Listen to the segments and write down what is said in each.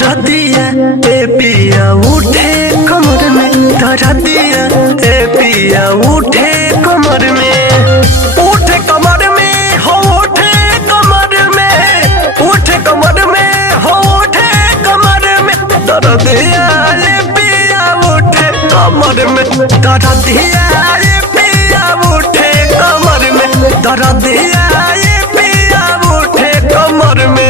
धरा दिया ए पिया उठे कमर में, धरा दिया ए पिया उठे कमर में, उठे कमर में हो उठे कमर में, उठे कमर में हो उठे कमर में, धरा दिया ए पिया उठे कमर में, धरा दिया ए पिया उठे कमर में, धरा दिया ए पिया उठे कमर में।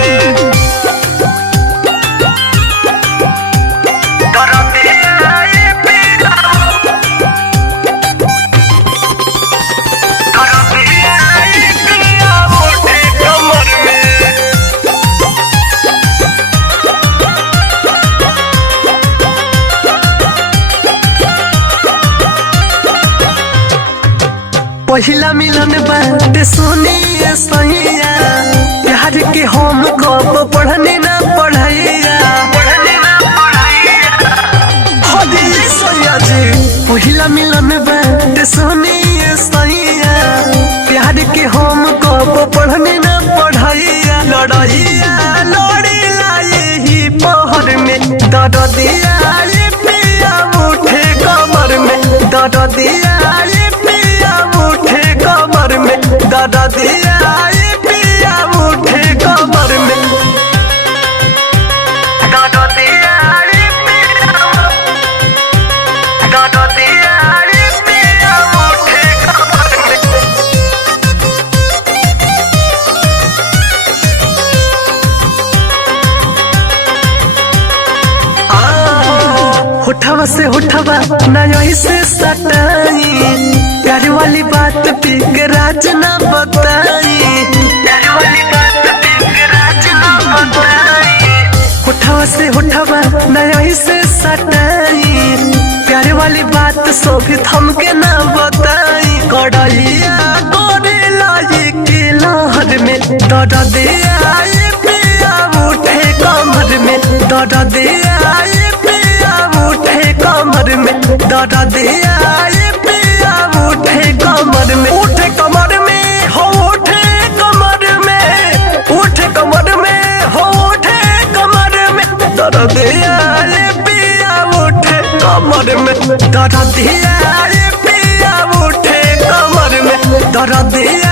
पहिला मिलन बात सुनिए सैया, प्यार के हम कब पढ़ने ना पढ़ाइया, सैया जी पहिला मिलन बात सुनिए सैया, प्यार के हम कब पढ़ने ना पढ़ाइया, लड़ाइया लड़ी लाई पहर में, दर्द दिया ये पिया उठे कमर में, दर्द दिया दादा दिया ये पिया उठे कमर में, दादा दिया ये पिया, दादा दिया ये पिया उठे कमर में। उठावा से उठावा ना यही से सटाई, प्यार वाली बात पी के राज ना बताई, प्यार वाली बात पी के राज ना बताई, उठावा से उठावा ना यही से सटाई, प्यार वाली बात सोभी थम के ना बताई, कड़ाइया गोरे लाई के लहर में, दादा दिया ये पिया उठे कमर में, दादा दिया ये पिया उठे कमर में, दादा दिया ये पिया उठे कमर में, उठे कमर में हो उठे कमर में, उठे कमर में हो उठे कमर में, दादा दिया ये पिया उठे कमर में, दादा दिया ये पिया उठे कमर में, दादा दिया